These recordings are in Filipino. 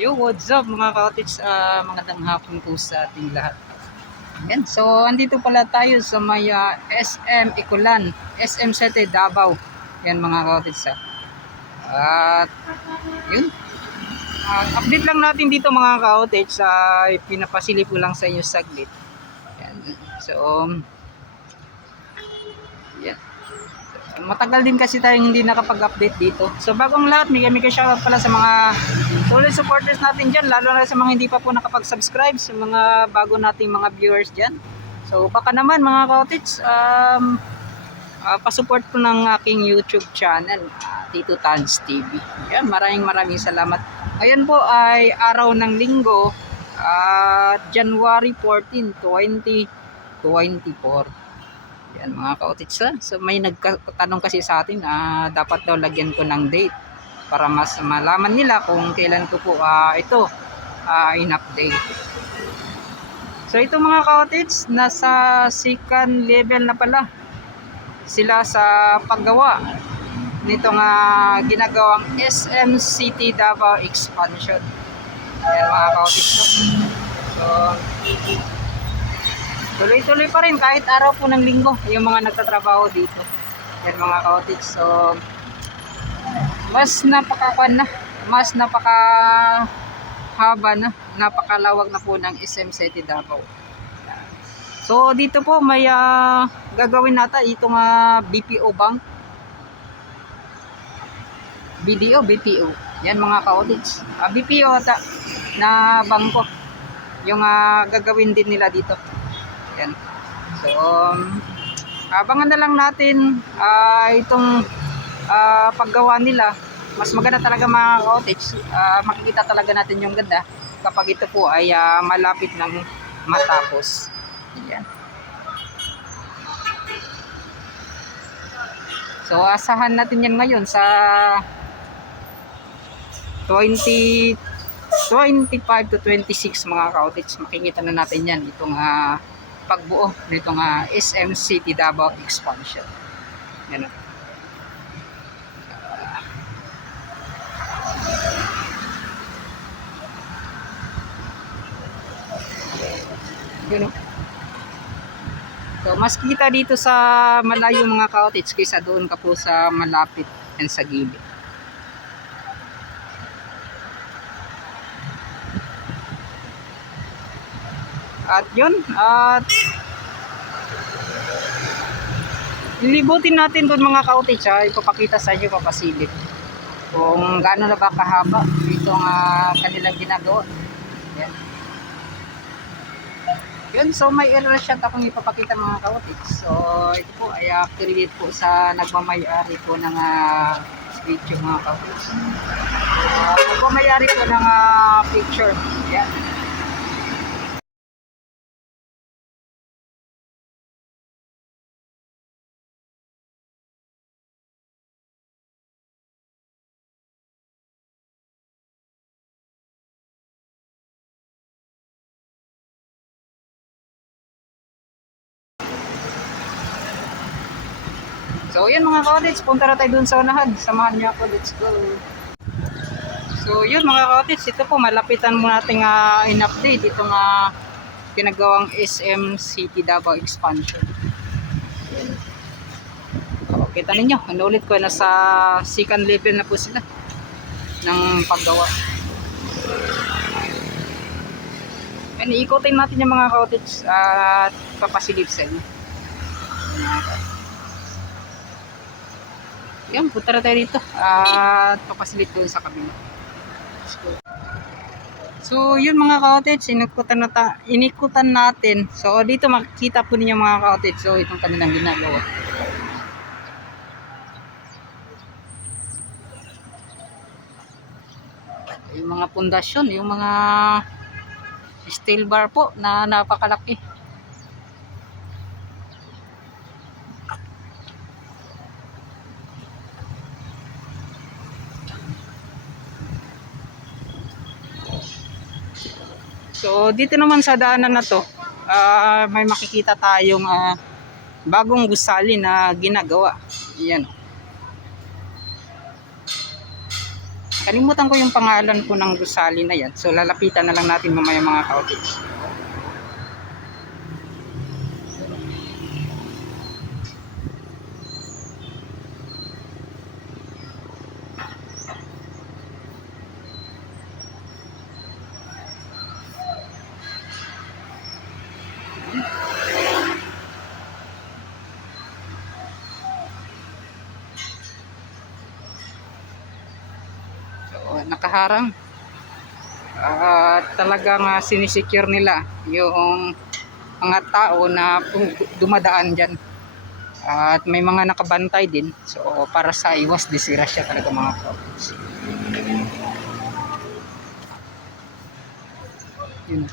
Yo, what's up mga ka-cottage? Magandang hapon po sa ating lahat. Yan, so andito pala tayo sa may SM Ikulan, SM Sete Davao. Yan mga ka-cottage. At yun, update lang natin dito mga ka-cottage. Pinapasili ko lang sa inyo saglit. Yan. So, yan. Matagal din kasi tayong hindi nakapag-update dito. So bagong lahat, mega shoutout pala sa mga solid supporters natin dyan, lalo na sa mga hindi pa po nakapag-subscribe, sa mga bago nating mga viewers dyan. So baka naman mga ka-cottage, pasupport po ng aking YouTube channel, Tito Tans TV. Yan, maraming salamat. Ngayon po ay araw ng linggo, January 14, 2024. Yan mga ka-otits. So may nagtatanong kasi sa atin, dapat daw lagyan ko ng date para mas malaman nila kung kailan ko po ito in-update. So ito mga ka-otits, nasa second level na pala sila sa paggawa nitong ginagawang SM City Davao expansion. Yan mga ka-otits. So tuloy-tuloy pa rin kahit araw po ng linggo yung mga nagtatrabaho dito. Yan mga ka-cottage. So mas napakahaba na, napakalawag na po ng SM City Davao. So dito po may gagawin nata itong BPO bank. BPO. Yan mga ka-cottage. BPO na bangko. Yung gagawin din nila dito. Yan. So, abangan na lang natin itong paggawa nila. Mas maganda talaga mga cottage. Makikita talaga natin yung ganda kapag ito po ay malapit ng matapos. Yan. So, asahan natin yan ngayon sa 25 to 26 mga cottage. Makikita na natin yan itong pagbuo nitong SM City Davao expansion. Yan. Yun. So mas kita dito sa malayo mga cottage kaysa doon ka po sa malapit and sa gilid. At yun, at lilibutin natin doon mga ka-cottage, ipapakita sa inyo, papasilip kung gaano na ba kahaba itong kanilang ginagawa. Yan. Yun, so may error shot akong ipapakita mga ka-cottage. So ito po ay affiliate po sa nagmamayari po ng video mga ka-cottage. Nagmamayari po ng picture. Yan. So yun mga ka-cottage, punta na tayo dun sa unahan. Samahan niyo ako, let's go. So yun mga ka-cottage, ito po malapitan mo nating in-update itong ginagawang SM City Davao expansion. So, kita ninyo, ulit ko, nasa second level na po sila ng paggawa. And ikotin natin yung mga ka-cottage at papasilip sa inyo. Yan, punta na tayo dito at papasilip doon sa kabila. So yun mga ka-cottage, inikutan natin. So dito makikita po ninyo mga ka-cottage, so itong kanilang ginagawa. Yung mga pundasyon, yung mga steel bar po na napakalaki. So dito naman sa daanan na to, may makikita tayong bagong gusali na ginagawa. Yan. Kalimutan ko yung pangalan po ng gusali na yan. So lalapitan na lang natin mamaya mga ka-cottage. So nakaharang. Talagang sinisecure nila yung mga tao na dumadaan dyan. At may mga nakabantay din. So para sa iwas disgrasya talaga mga ka-cottage. Yun.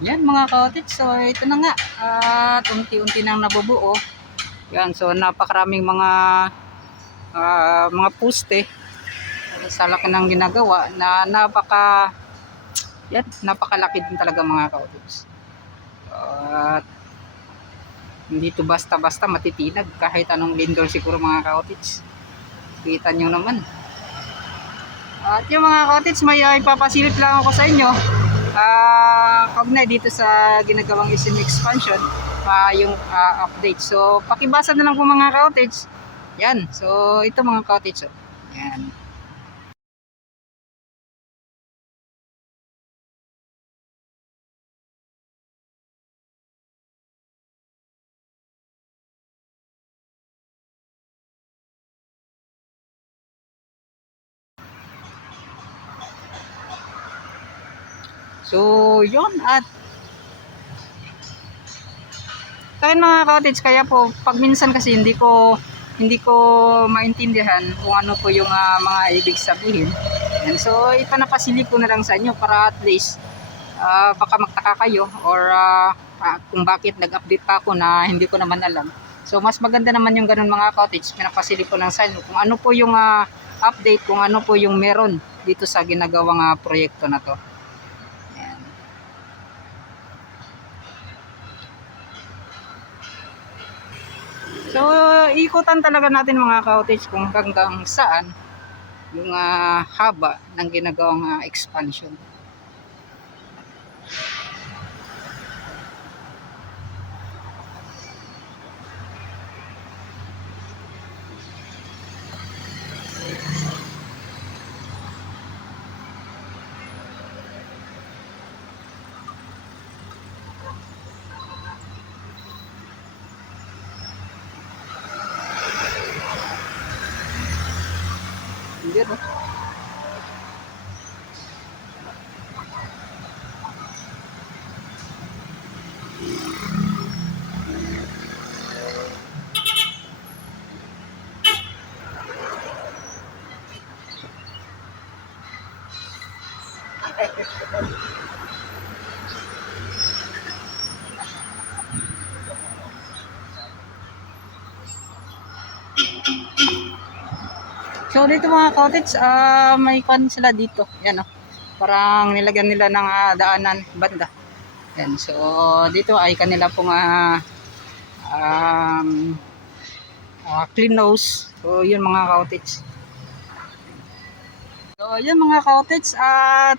Yan mga ka-cottage. So ito na nga. At unti-unti nang nabubuo. Yan. So napakaraming mga poste sa laki ng ginagawa na napakalaki din talaga mga ka-cottage. At hindi to basta-basta matitinag kahit anong lindol siguro mga ka-cottage. Kita nyo naman. At yung mga ka-cottage, may ipapasilip lang ako sa inyo. Kaugnay dito sa ginagawang SM expansion, yung update. So pakibasa na lang po mga ka-cottage. Yan. So ito mga ka-cottage. Yan. So yun. At kaya mga cottage, kaya po pag minsan kasi hindi ko maintindihan kung ano po yung mga ibig sabihin. And so ipanapasilip ko na lang sa inyo para at least baka magtaka kayo or kung bakit nag-update pa ako na hindi ko naman alam. So mas maganda naman yung ganun mga cottage, pinapasilip ko lang sa inyo kung ano po yung update, kung ano po yung meron dito sa ginagawang proyekto na to. So, ikutan talaga natin mga cottage kung hanggang saan yung haba ng ginagawang expansion. Hindi no? So dito mga cottage, may kwan sila dito. Yan parang nilagyan nila ng daanan banda. Yan. So dito ay kanila pong clean nose. So yun mga cottage. So yun mga cottage, at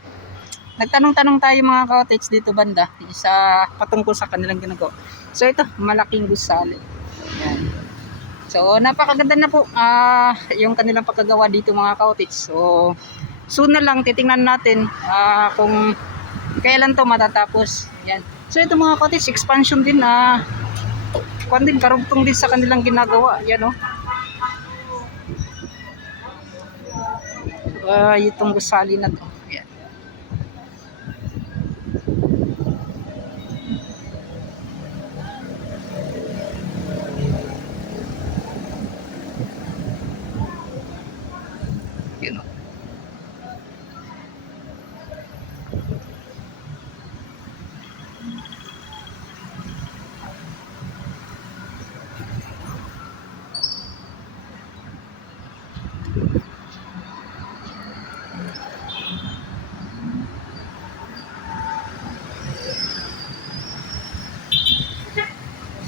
nagtanong-tanong tayo mga cottage dito banda sa patungkol sa kanilang ginagawa. So ito, malaking gusali. Yan. So napakaganda na po yung kanilang pagkagawa dito mga cottage. So soon na lang titingnan natin kung kailan to matatapos. Yan. So ito mga cottage, expansion din kung din karugtong din sa kanilang ginagawa. Yan itong gusali na to. Yan. Yun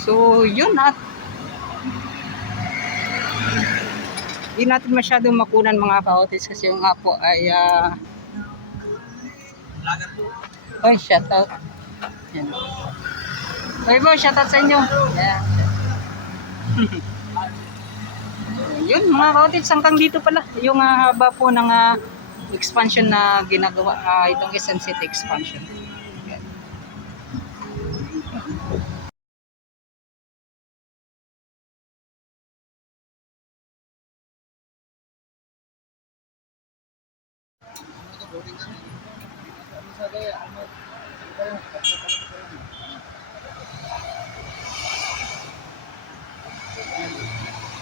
So, yun at hindi natin masyadong makunan mga ka-otis kasi yung nga po ay ay, shout out. Yan. Bye boy, shout out sa inyo. Yeah. Yun mga ka-otis, hanggang dito pala yung haba po ng expansion na ginagawa, itong SM City expansion.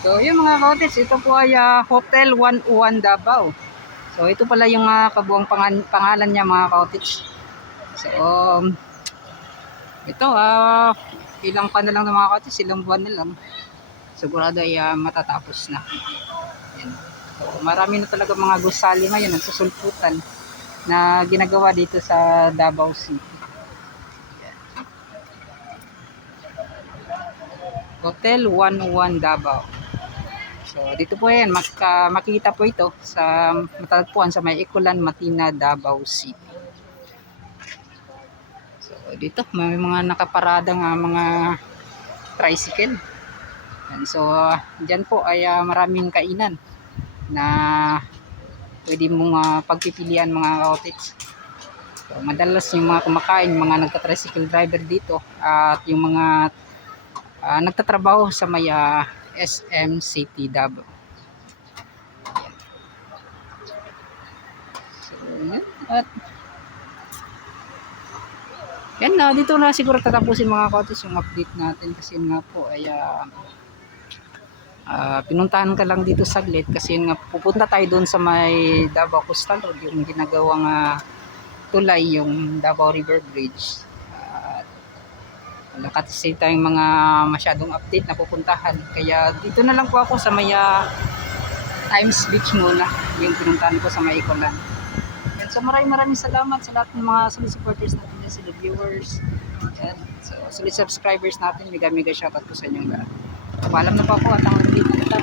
So yung mga ka-otis, ito po ay Hotel 101 Davao. So ito pala yung kabuang pangalan niya mga ka-otis. So ito ilang pa na lang ng mga ka-otis, ilang buwan na lang. Sigurado ay matatapos na. Yan. So marami na talaga mga gusali ngayon ang susulputan na ginagawa dito sa Davao City. Yan. Hotel 101 Davao. So dito po yan, makikita po ito sa matatagpuan sa may Ikulan, Matina, Davao City. So dito may mga nakaparada nga mga tricycle. And so dyan po ay maraming kainan na pwede mong pagpipilian mga ka-otis. So madalas yung mga kumakain, mga nagka-tricycle driver dito at yung mga nagtatrabaho sa may SM City Davao. So, at yan na, dito na siguro tatapusin mga ka-otis yung update natin kasi nga po ay pinuntahan ka lang dito saglit kasi nga pupunta tayo doon sa may Davao Coastal Road, yung ginagawang tulay, yung Davao River Bridge. Wala kasi tayong mga masyadong update na pupuntahan. Kaya dito na lang po ako sa may Times Beach muna, yung pinuntahan ko sa may Ikulan. And so maraming salamat sa lahat ng mga solid supporters natin, solid viewers, and so solid subscribers natin. Mega shoutout po sa inyong lahat. Paalam na po ako at ang dito na